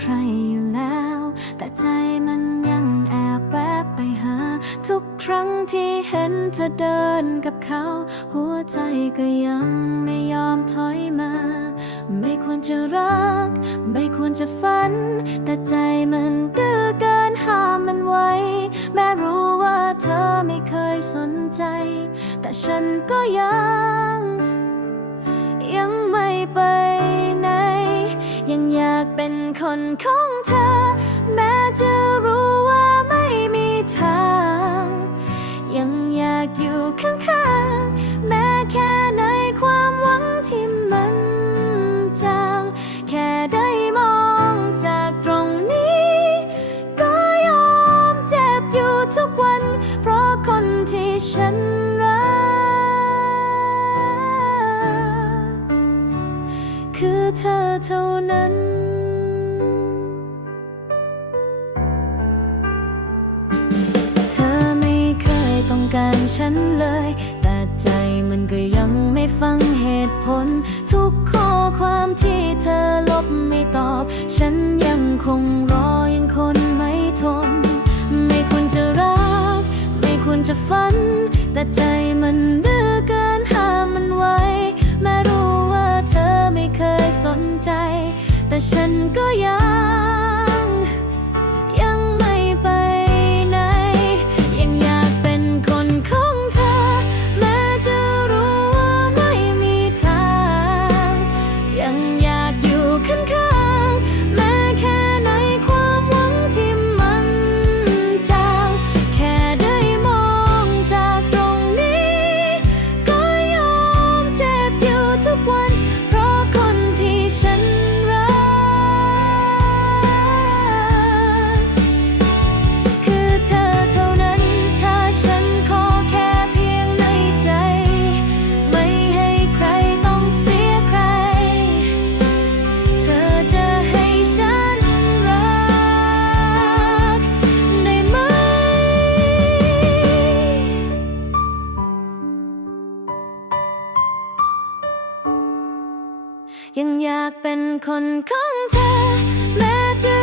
ใครอยู่แล้ว แต่ใจมันยังแอบแวบไปหา ทุกครั้งที่เห็นเธอเดินกับเขา หัวใจก็ยังไม่ยอมถอยมา ไม่ควรจะรัก ไม่ควรจะฝัน แต่ใจมันดื้อเกินห้ามมันไว้ แม้รู้ว่าเธอไม่เคยสนใจ แต่ฉันก็ยัง นคนของเธอ แม้จะรู้ว่าไม่มีทาง ยังอยากอยู่ข้างๆ แม้แค่ในความหวังที่มันจาง แค่ได้มองจากตรงนี้ ก็ยอมเจ็บอยู่ทุกวัน เพราะคนที่ฉันรัก คือเธอเท่านั้น ฉันเลย แต่ใจมันก็ยังไม่ฟังเหตุผล ทุกข้อความที่เธอลบไม่ตอบ ฉันยังคงรอยังคนไม่ทน ไม่ควรจะรัก ไม่ควรจะฝัน แต่ใจมันดื้อเกินห้ามมันไว้ แม้รู้ว่าเธอไม่เคยสนใจ แต่ฉันก็ยังยัง ยังอยากเป็นคนของเธอแม้จะ